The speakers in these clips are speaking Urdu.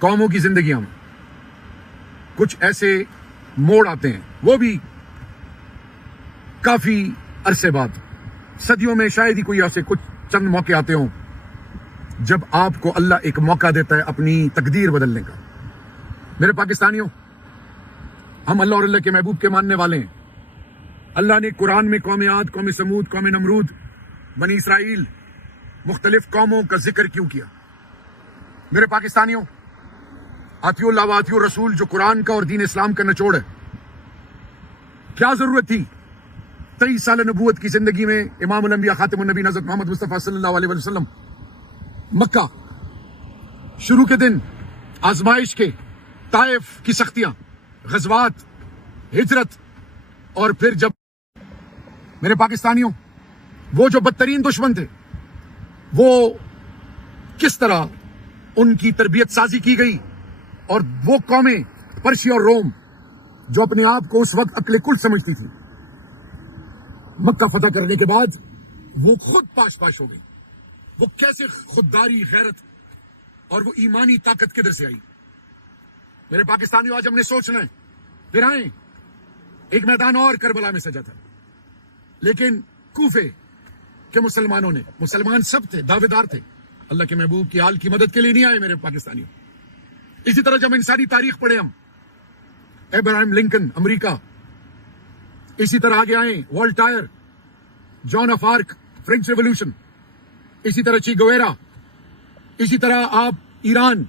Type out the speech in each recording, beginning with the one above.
قوموں کی زندگیوں میں کچھ ایسے موڑ آتے ہیں، وہ بھی کافی عرصے بعد، صدیوں میں شاید ہی کوئی ایسے کچھ چند موقع آتے ہوں جب آپ کو اللہ ایک موقع دیتا ہے اپنی تقدیر بدلنے کا۔ میرے پاکستانیوں، ہم اللہ اور اللہ کے محبوب کے ماننے والے ہیں۔ اللہ نے قرآن میں قوم عاد، قوم سمود، قوم نمرود، بنی اسرائیل، مختلف قوموں کا ذکر کیوں کیا؟ میرے پاکستانیوں، اطیعوا اللہ و اطیعوا الرسول جو قرآن کا اور دین اسلام کا نچوڑ ہے، کیا ضرورت تھی 23 سال نبوت کی زندگی میں امام الانبیاء خاتم النبی حضرت محمد مصطفیٰ صلی اللہ علیہ وسلم مکہ شروع کے دن، آزمائش کے، طائف کی سختیاں، غزوات، ہجرت، اور پھر جب میرے پاکستانیوں وہ جو بدترین دشمن تھے وہ کس طرح ان کی تربیت سازی کی گئی، اور وہ قومیں پرشیا اور روم جو اپنے آپ کو اس وقت عقل کل سمجھتی تھی، مکہ فتح کرنے کے بعد وہ خود پاش ہو گئی۔ وہ کیسے خودداری، غیرت اور وہ ایمانی طاقت کدھر سے آئی؟ میرے پاکستانیوں، آج ہم نے سوچنا ہے، پھر آئیں ایک میدان اور کربلا میں سجا تھا، لیکن کوفے کے مسلمانوں نے، مسلمان سب تھے، دعویدار تھے، اللہ کے محبوب کی آل کی مدد کے لیے نہیں آئے میرے پاکستانیوں۔ اسی طرح جب انسانی تاریخ پڑھے ہم، ابراہیم لنکن امریکہ، اسی طرح آگے آئیں والٹائر، جان آف آرک، فرینچ ریولوشن، اسی طرح چی گویرا، اسی طرح آپ ایران،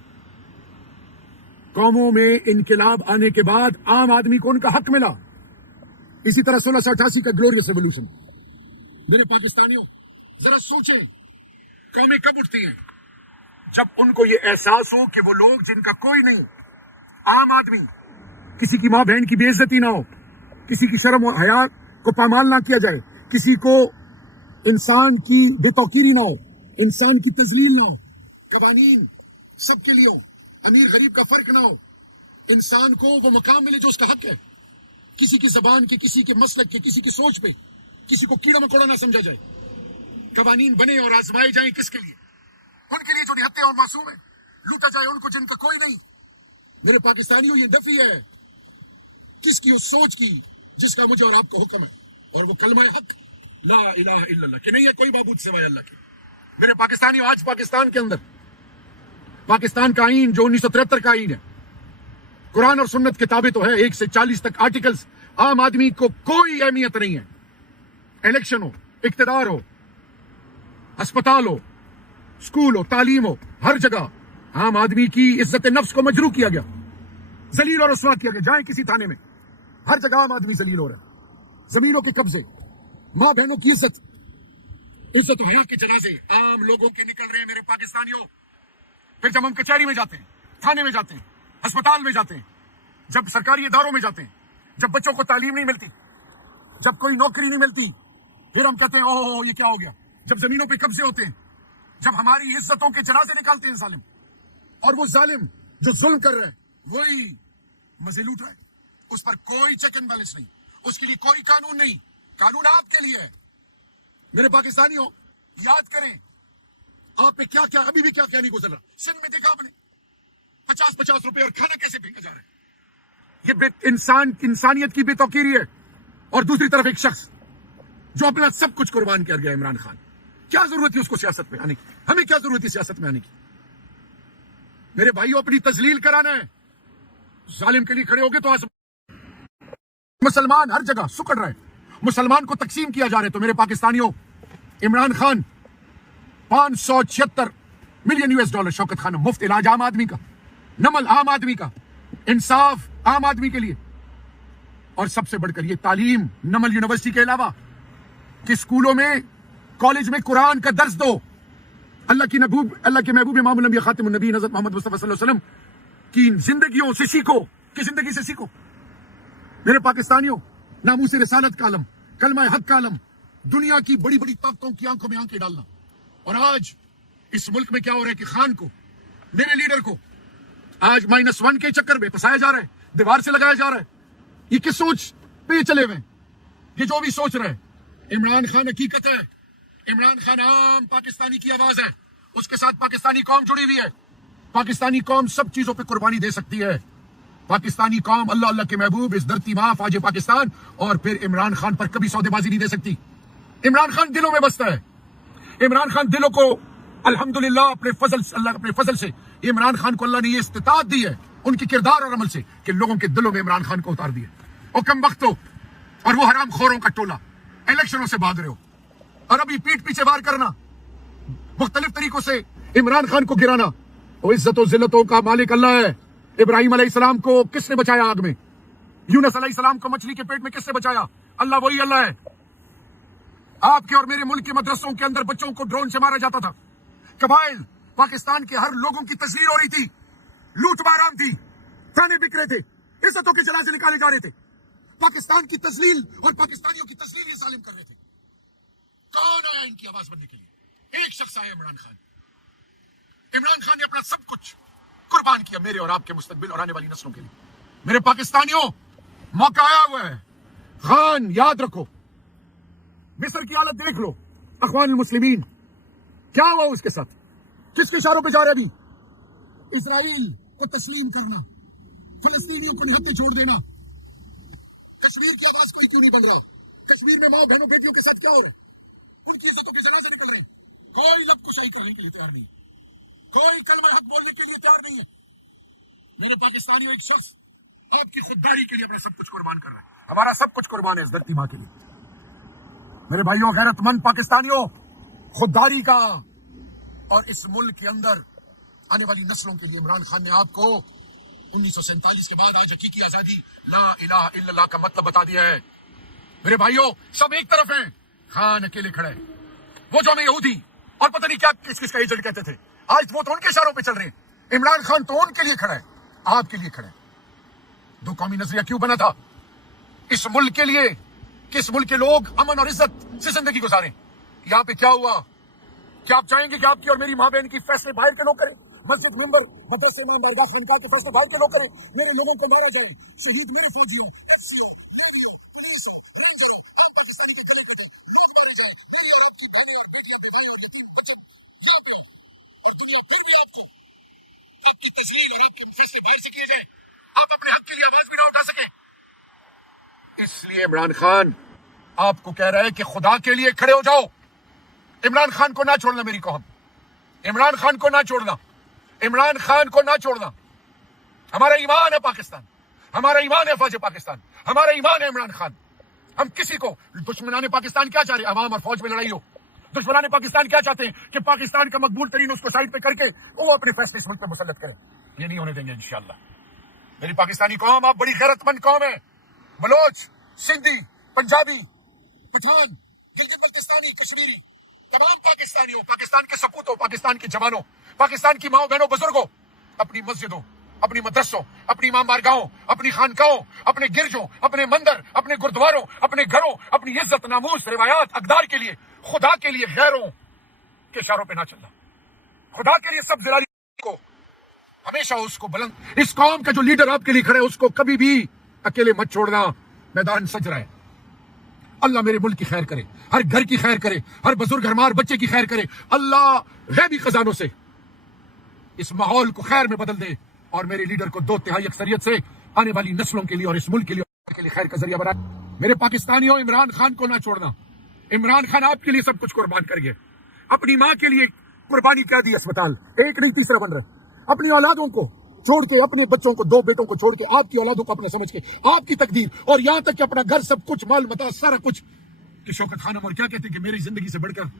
قوموں میں انقلاب آنے کے بعد عام آدمی کو ان کا حق ملا، اسی طرح 1688 کا گلوریس ریولوشن۔ میرے پاکستانیوں، ذرا سوچیں، قومیں کب اٹھتی ہیں؟ جب ان کو یہ احساس ہو کہ وہ لوگ جن کا کوئی نہیں، عام آدمی، کسی کی ماں بہن کی بے عزتی نہ ہو، کسی کی شرم و حیا کو پامال نہ کیا جائے، کسی کو انسان کی بے توقیری نہ ہو، انسان کی تذلیل نہ ہو، قوانین سب کے لیے ہو، امیر غریب کا فرق نہ ہو، انسان کو وہ مقام ملے جو اس کا حق ہے، کسی کی زبان کے، کسی کے مسلک کے، کسی کی سوچ پہ کسی کو کیڑا مکوڑا نہ سمجھا جائے، قوانین بنے اور آزمائے جائیں کس کے لیے؟ ان کے لیے جو نہتے اور معصوم ہیں، لوٹا جائے ان کو جن کا کوئی نہیں۔ میرے پاکستانیوں، یہ نفی ہے کس کی؟ اس سوچ کی جس کا مجھے اور آپ کو حکم ہے، اور وہ کلمہ حق لا الہ الا اللہ کہ نہیں ہے کوئی معبود سوائے اللہ کے۔ میرے پاکستانیوں، آج پاکستان کے اندر پاکستان کا آئین جو 1973 کا آئین ہے، قرآن اور سنت کتابیں تو ہے 1 سے 40 تک آرٹیکلز، عام آدمی کو کوئی اہمیت نہیں ہے۔ الیکشن ہو، اقتدار ہو، ہسپتال ہو، اسکول ہو، تعلیم ہو، ہر جگہ عام آدمی کی عزت نفس کو مجروح کیا گیا، ذلیل اور رسوا کیا گیا۔ جائیں کسی تھانے میں، ہر جگہ عام آدمی ذلیل ہو رہا ہے، زمینوں کے قبضے، ماں بہنوں کی عزت و حیا کے جنازے عام لوگوں کے نکل رہے ہیں میرے پاکستانیوں۔ پھر جب ہم کچہری میں جاتے ہیں، تھانے میں جاتے ہیں، ہسپتال میں جاتے ہیں، جب سرکاری اداروں میں جاتے ہیں، جب بچوں کو تعلیم نہیں ملتی، جب کوئی نوکری نہیں ملتی، پھر ہم کہتے ہیں اوہ یہ کیا ہو گیا۔ جب زمینوں پہ قبضے ہوتے ہیں، جب ہماری عزتوں کے جنازے نکالتے ہیں ظالم، اور وہ ظالم جو ظلم کر رہا ہے وہی مزے لوٹ رہا ہے، اس پر کوئی چیک اینڈ بیلنس نہیں، اس کے لیے کوئی قانون نہیں، قانون آپ کے لیے ہے۔ میرے پاکستانیوں، یاد کریں آپ پہ کیا کیا ابھی بھی کیا نہیں گزر رہا۔ سندھ میں دیکھا آپ نے 50 روپے اور کھانا کیسے پھینکا جا رہا ہے۔ یہ انسانیت کی بے توقیری ہے۔ اور دوسری طرف ایک شخص جو اپنا سب کچھ قربان کر گیا، عمران خان، کیا ضرورت تھی اس کو سیاست میں آنے کی؟ ہمیں کیا ضرورت تھی سیاست میں آنے کی؟ میرے بھائیوں، اپنی تذلیل کرانا ہے، ظالم کے لیے کھڑے ہوگے تو مسلمان ہر جگہ سکڑ رہے، مسلمان کو تقسیم کیا جا رہا ہے۔ تو میرے پاکستانیوں، عمران خان 576 ملین $، شوکت خان مفت علاج عام آدمی کا، نمل عام آدمی کا، انصاف عام آدمی کے لیے، اور سب سے بڑھ کر یہ تعلیم نمل یونیورسٹی کے علاوہ کہ اسکولوں میں، کالج میں قرآن کا درس دو۔ اللہ کے محبوب امام الانبیاء خاتم النبی حضرت محمد مصطفیٰ صلی اللہ علیہ وسلم کی زندگیوں سے سیکھو، کی زندگی سے سیکھو۔ میرے پاکستانیوں، ناموس رسالت کا علم، کلمہ حق کا علم، دنیا کی بڑی بڑی طاقتوں کی آنکھوں میں آنکھیں ڈالنا۔ اور آج اس ملک میں کیا ہو رہا ہے کہ خان کو، میرے لیڈر کو آج -1 کے چکر میں پھنسایا جا رہا ہے، دیوار سے لگایا جا رہا ہے۔ یہ کس سوچ پہ یہ چلے ہوئے ہیں؟ یہ جو بھی سوچ رہے ہیں، عمران خان حقیقت ہے، عمران خان عام پاکستانی کی آواز ہے، اس کے ساتھ پاکستانی قوم جڑی ہوئی ہے۔ پاکستانی قوم سب چیزوں پہ قربانی دے سکتی ہے. پاکستانی قوم اللہ اللہ کے محبوب اس دھرتی ماں فوج پاکستان اور پھر عمران خان پر کبھی سودے بازی نہیں دے سکتی. عمران خان دلوں میں بستا ہے. عمران خان دلوں کو الحمدللہ اپنے فضل سے عمران خان کو اللہ نے یہ استطاعت دی ہے ان کی کردار اور عمل سے کہ لوگوں کے دلوں میں عمران خان کو اتار دیا. اور کم وقت ہو اور وہ حرام خوروں کا ٹولہ الیکشنوں سے بھاگ رہے ہو اور ابھی پیٹ پیچھے وار کرنا, مختلف طریقوں سے عمران خان کو گرانا. وہ عزت و ذلتوں کا مالک اللہ ہے. ابراہیم علیہ السلام کو کس نے بچایا آگ میں؟ یونس علیہ السلام کو مچھلی کے پیٹ میں کس نے بچایا؟ اللہ وہی اللہ ہے. آپ کے اور میرے ملک کے مدرسوں کے اندر بچوں کو ڈرون سے مارا جاتا تھا. قبائل پاکستان کے ہر لوگوں کی تذلیل ہو رہی تھی, لوٹ مارام تھی, تھانے بک رہے تھے, عزتوں کے جنازے نکالے جا رہے تھے. پاکستان کی تذلیل اور پاکستانیوں کی تذلیل یہ ظالم کر رہے تھے. کون آیا ان کی آواز بننے کے لیے؟ ایک شخص آیا, عمران خان. عمران خان نے اپنا سب کچھ قربان کیا میرے اور آپ کے مستقبل اور آنے والی نسلوں کے لیے. میرے پاکستانیوں, موقع آیا ہوا ہے. خان یاد رکھو, مصر کی حالت دیکھ لو. اخوان المسلمین کیا ہوا اس کے ساتھ؟ کس کے اشاروں پہ جا رہے ابھی؟ اسرائیل کو تسلیم کرنا, فلسطینیوں کو نہتے چھوڑ دینا. کشمیر کی آواز کوئی کیوں نہیں بن رہا؟ کشمیر میں ماں بہنوں بیٹیوں کے ساتھ کیا ہو رہا ہے؟ ان کی عزتوں کے جنازے نکل رہے ہیں. کوئی لب کشائی کرنے کے لیے تیار نہیں, کوئی کلمہ حق بولنے کے لیے تیار نہیں ہے. میرے پاکستانیوں, ایک شخص آپ کی خودداری کے لیے اپنا سب کچھ قربان کر رہا ہے. ہمارا سب کچھ قربان ہے اس دھرتی ماں کے لیے. میرے بھائیوں, غیرت مند پاکستانیوں, خودداری کا اور اس ملک کے اندر آنے والی نسلوں کے لیے عمران خان نے آپ کو 1947 کے بعد آج حقیقی آزادی لا الہ الا اللہ کا مطلب بتا دیا ہے. میرے بھائیوں, سب ایک طرف ہیں, خان اکیلے کھڑے. وہ جو ہمیں یہودی اور پتہ نہیں کیا کس کا ایجنٹ کہتے تھے, آج وہ تو ان کے اشاروں پہ چل رہے ہیں. عمران خان تو ان کے لیے کھڑا ہے, آپ کے لیے کھڑا ہے. دو قومی نظریہ کیوں بنا تھا؟ اس ملک کے لیے کہ اس ملک کے لوگ امن اور عزت سے زندگی گزاریں. یہاں پہ کیا ہوا؟ کیا آپ چاہیں گے کہ آپ کی اور میری ماں بہن کی فیصلے باہر کے لوگ کریں؟ مسجد ممبر مدرسے امام درگاہ خانقاہ کے فیصلے باہر کے لوگ کریں؟ میرے لوگوں کو مارا جائے, شہید میرے فوجی ہیں. اور دنیا پھر بھی آپ کو آپ کی تسلیل اور آپ کے فیصلے باہر سے کیے جائیں, آپ اپنے حق کے لیے آواز بھی نہ اٹھا سکیں. اس لیے عمران خان آپ کو کہہ رہا ہے کہ خدا کے لیے کھڑے ہو جاؤ. عمران خان کو نہ چھوڑنا میری قوم, عمران خان کو نہ چھوڑنا, عمران خان کو نہ چھوڑنا. ہمارا ایمان ہے پاکستان, ہمارا ایمان ہے فوج پاکستان, ہمارا ایمان ہے عمران خان. ہم کسی کو, دشمنان پاکستان کیا چاہ رہے ہیں؟ عوام اور فوج میں لڑائی ہو. دشمنان پاکستان کیا چاہتے ہیں کہ پاکستان کا مقبول ترین اس کو سائڈ پہ کر کے وہ اپنے فیصلے اس ملک پہ مسلط کریں. یہ نہیں ہونے دیں گے انشاءاللہ. میری پاکستانی قوم, آپ بڑی غیرت مند قوم ہے. بلوچ, سندھی, پنجابی, پٹھان, گلگت بلتستانی, کشمیری, تمام پاکستانیوں, پاکستان کے سپوتوں, پاکستان کے جوانوں, پاکستان کی ماؤں بہنوں, بزرگوں, اپنی مسجدوں, اپنی مدرسوں, اپنی امام بارگاہوں, اپنی خانقاہوں, اپنے گرجوں, اپنے مندر, اپنے گردواروں, اپنے گھروں, اپنی عزت, ناموس, روایات, اقدار کے لیے, خدا کے لیے غیروں کے اشاروں پہ نہ چلنا. خدا کے لیے سب ذلالی کو ہمیشہ اس کو بلند, اس قوم کا جو لیڈر آپ کے لیے کھڑے اس کو کبھی بھی اکیلے مت چھوڑنا. میدان سج رہا ہے. اللہ میرے ملک کی خیر کرے, ہر گھر کی خیر کرے, ہر بزرگ ہر بچے کی خیر کرے. اللہ غیبی خزانوں سے اس ماحول کو خیر میں بدل دے اور میرے لیڈر کو 2/3 اکثریت سے آنے والی نسلوں کے لیے اور اس ملک کے لیے خیر کا ذریعہ بنائے. میرے پاکستانیوں, عمران خان کو نہ چھوڑنا. عمران خان آپ کے لیے سب کچھ قربان کر گئے. اپنی ماں کے لیے قربانی کیا دی, اسپتال ایک نہیں تیسرا بن رہا. اپنی اولادوں کو چھوڑ کے, اپنے بچوں کو, 2 بیٹوں کو چھوڑ کے, آپ کی اولادوں کو اپنا سمجھ کے, آپ کی تقدیر اور یہاں تک کہ اپنا گھر, سب کچھ, مال متا, سارا کچھ. کہ شوکت خانم اور کیا کہتے ہیں کہ میری زندگی سے بڑھ کر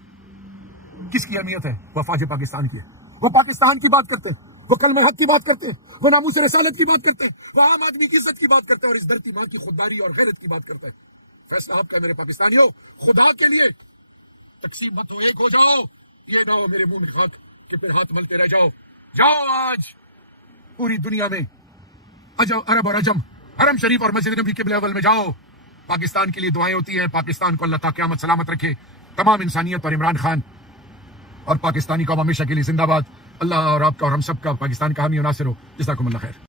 کس کی اہمیت ہے؟ وہ فوج پاکستان کی ہے. وہ پاکستان کی بات کرتے ہیں, وہ کلمہ حق کی بات کرتے ہیں, وہ ناموس رسالت کی بات کرتے ہیں, وہ عام آدمی کی عزت کی بات کرتے ہیں اور اس دھرتی ماں کی خودداری اور غیرت کی بات کرتے ہیں. فیصلہ آپ کا میرے پاکستانیوں, خدا کے لیے تقسیم مت ہو, ایک ہو جاؤ. یہ نہ ہو میرے منہ میں ہاتھ کہ پھر ہاتھ ملتے رہ جاؤ. جاؤ آج پوری دنیا میں عرب اور عجم, حرم شریف اور مسجد نبی قبلہ اول میں جاؤ. پاکستان کے لیے دعائیں ہوتی ہیں. پاکستان کو اللہ تعالی قیامت سلامت رکھے. تمام انسانیت اور عمران خان اور پاکستانی قوم ہمیشہ کے لیے زندہ باد. اللہ اور آپ کا اور ہم سب کا پاکستان کا حامی و ناصر ہو. جزاکم اللہ خیر.